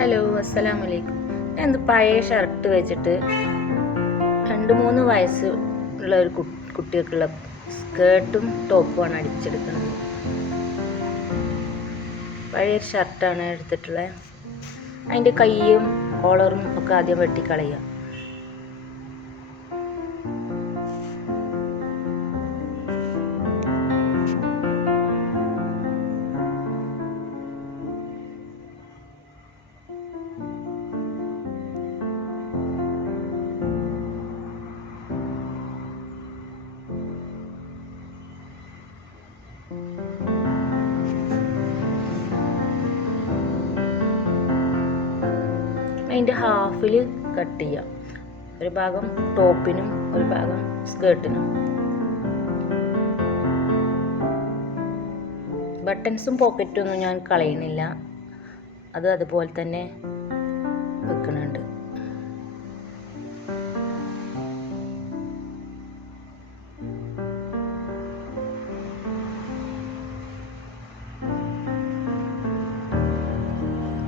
Hello, അസ്സലാമു അലൈക്കും. ഞാൻ പഴയ ഷർട്ട് വെച്ചിട്ട് 2-3 വയസ്സ് ഉള്ള ഒരു കുട്ടികൾക്കുള്ള സ്കേർട്ടും ടോപ്പുമാണ് അടിച്ചെടുക്കുന്നത്. പഴയ ഷർട്ടാണ് എടുത്തിട്ടുള്ളത്. അതിൻ്റെ കൈയും കോളറും ഒക്കെ ആദ്യം വെട്ടിക്കളയുക. അതിൻ്റെ ഹാഫിൽ കട്ട് ചെയ്യാം. ഒരു ഭാഗം ടോപ്പിനും ഒരു ഭാഗം സ്കേർട്ടിനും. ബട്ടൺസും പോക്കറ്റും ഒന്നും ഞാൻ കളയണില്ല, അത് അതുപോലെ തന്നെ വെക്കുന്നുണ്ട്.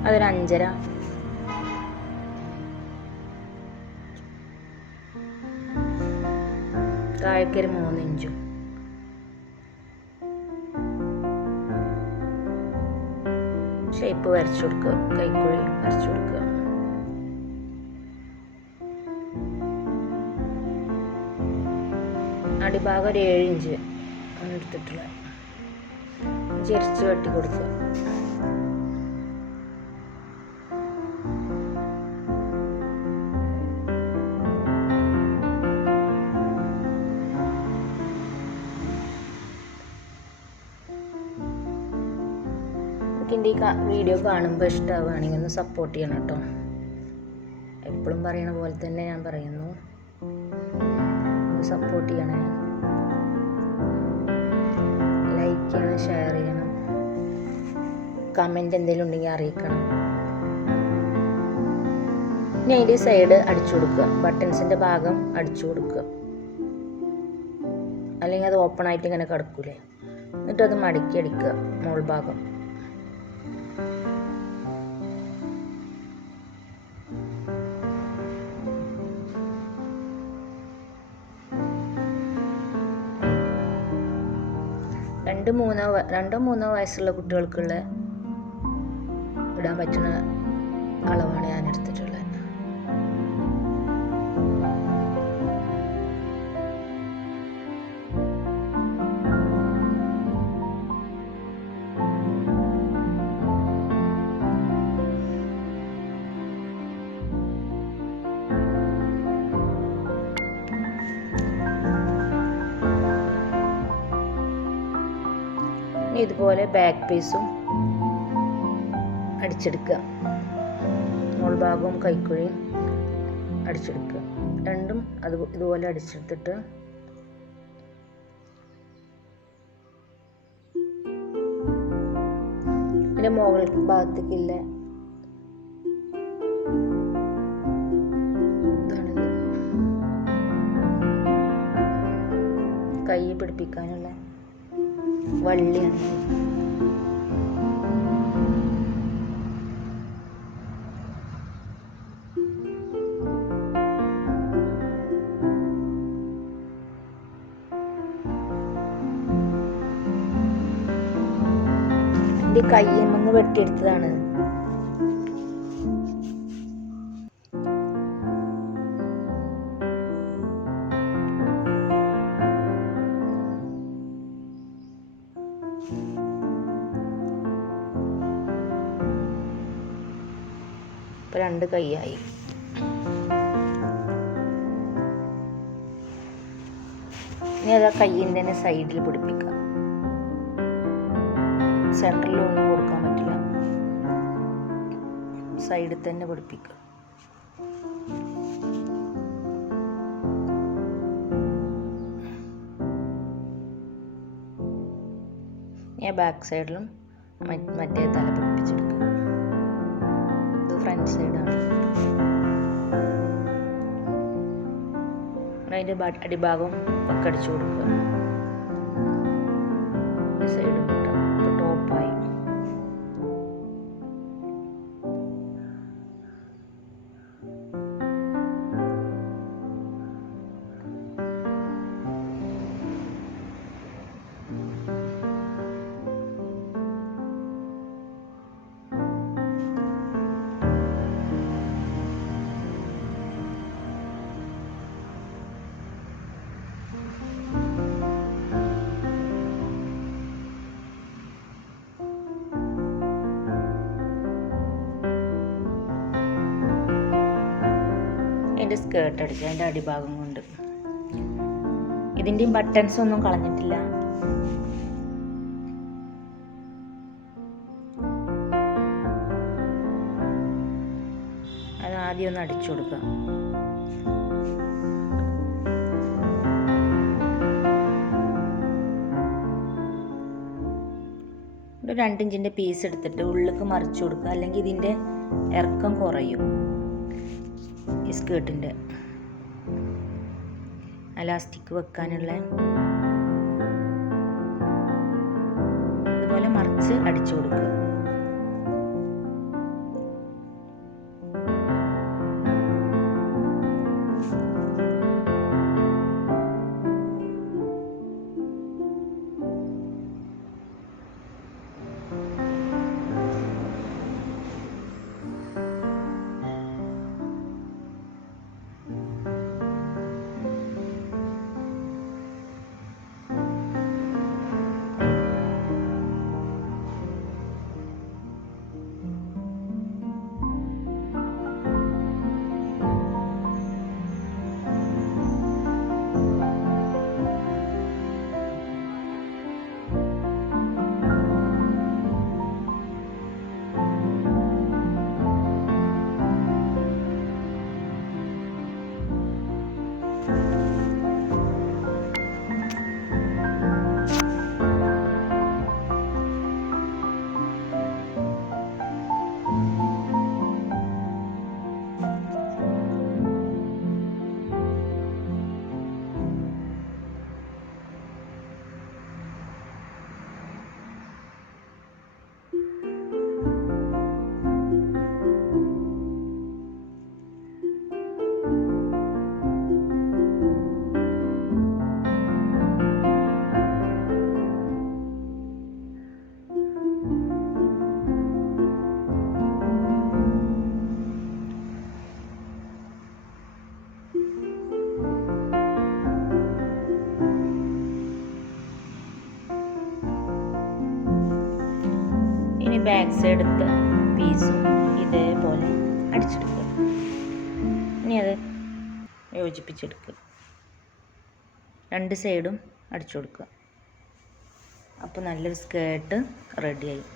അതൊരു 5.5. താഴേക്കൊരു 3 ഇഞ്ചും. ഷേപ്പ് വരച്ചു കൊടുക്കുക, കൈക്കുഴി വരച്ചു കൊടുക്കുക. അടിഭാഗം ഒരു 7 ഇഞ്ച് ആണ് എടുത്തിട്ടുള്ളത്. ചെരിച്ച് വെട്ടി കൊടുക്കുക. എൻ്റെ ഈ വീഡിയോ കാണുമ്പോൾ ഇഷ്ടമാവുകയാണെങ്കിൽ ഒന്ന് സപ്പോർട്ട് ചെയ്യണം കേട്ടോ. എപ്പോഴും പറയണ പോലെ തന്നെ ഞാൻ പറയുന്നു, സപ്പോർട്ട് ചെയ്യണേ. ലൈക്ക് ചെയ്യണം, ഷെയർ ചെയ്യണം, കമൻറ്റ് എന്തെങ്കിലും ഉണ്ടെങ്കിൽ അറിയിക്കണം. ഇനി അതിൻ്റെ സൈഡ് അടിച്ചു കൊടുക്കുക, ബട്ടൺസിൻ്റെ ഭാഗം അടിച്ചു കൊടുക്കുക. അല്ലെങ്കിൽ അത് ഓപ്പൺ ആയിട്ട് ഇങ്ങനെ കിടക്കൂലേ, എന്നിട്ടത് മടക്കി അടിക്കുക മോൾ ഭാഗം. രണ്ടോ മൂന്നോ വയസ്സുള്ള കുട്ടികൾക്കുള്ള ഇടാൻ പറ്റുന്ന അളവാണ് ഞാൻ എടുത്തിട്ടുള്ളത്. ഇതുപോലെ ബാക്ക് പീസും അടിച്ചെടുക്കുക. മോൾ ഭാഗവും കൈക്കുഴിയും അടിച്ചെടുക്കുക. രണ്ടും ഇതുപോലെ അടിച്ചെടുത്തിട്ട് ഇതിൻ്റെ മുകൾ ഭാഗത്തേക്കില്ല കൈ പിടിപ്പിക്കാനുള്ള വള്ളിയാണ്. എൻ്റെ കയ്യിൽ നിന്ന് വെട്ടിയെടുത്തതാണ്. ഇപ്പം 2 കൈയായി. ഇനി അത് കയ്യിൻ്റെ തന്നെ സൈഡിൽ പിടിപ്പിക്കാം. സെൻറ്ററിലൊന്നും കൊടുക്കാൻ പറ്റില്ല, സൈഡിൽ തന്നെ പിടിപ്പിക്കുക. ഞാൻ ബാക്ക് സൈഡിലും മറ്റേ തല പിടിപ്പിച്ചെടുക്കുക. ഇത് ഫ്രണ്ട് സൈഡാണ്. അതിൻ്റെ അടിഭാഗം ഒക്കെ അടിച്ചു കൊടുക്കുക. സൈഡ് ടോപ്പായി. അതിൻ്റെ സ്കേർട്ട് അടിച്ചു, അതിൻ്റെ അടിഭാഗം കൊണ്ട്. ഇതിൻ്റെയും ബട്ടൺസ് ഒന്നും കളഞ്ഞിട്ടില്ല. അത് ആദ്യം ഒന്ന് അടിച്ചു കൊടുക്കാം. ഒരു 2 ഇഞ്ചിൻ്റെ പീസ് എടുത്തിട്ട് ഉള്ളിലേക്ക് മറിച്ചു കൊടുക്കുക, അല്ലെങ്കിൽ ഇതിൻ്റെ ഇറക്കം കുറയും. ഈ സ്കേർട്ടിൻ്റെ അലാസ്റ്റിക് വെക്കാനുള്ള ഇതുപോലെ മറിച്ച് അടിച്ചു കൊടുക്കുക. ഇനി ബാക്ക് സൈഡ് എടുത്ത പീസും ഇതേപോലെ അടിച്ചെടുക്കുക. ഇനി അത് യോജിപ്പിച്ചെടുക്കുക, 2 സൈഡും അടിച്ചു കൊടുക്കുക. അപ്പോൾ നല്ലൊരു സ്കേർട്ട് റെഡിയായി.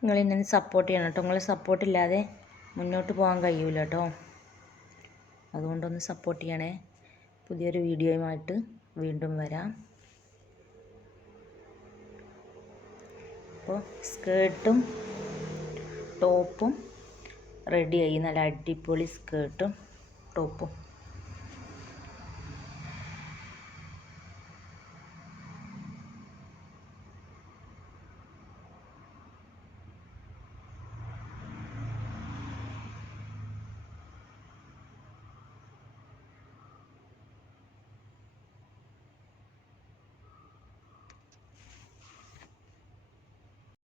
നിങ്ങൾ എന്നെ സപ്പോർട്ട് ചെയ്യണം കേട്ടോ. നിങ്ങളെ സപ്പോർട്ടില്ലാതെ മുന്നോട്ട് പോകാൻ കഴിയൂല കേട്ടോ. അതുകൊണ്ടൊന്ന് സപ്പോർട്ട് ചെയ്യണേ. പുതിയൊരു വീഡിയോയുമായിട്ട് വീണ്ടും വരാം. അപ്പോൾ സ്കേർട്ടും ടോപ്പും റെഡിയായി. നല്ല അടിപൊളി സ്കേർട്ടും ടോപ്പും.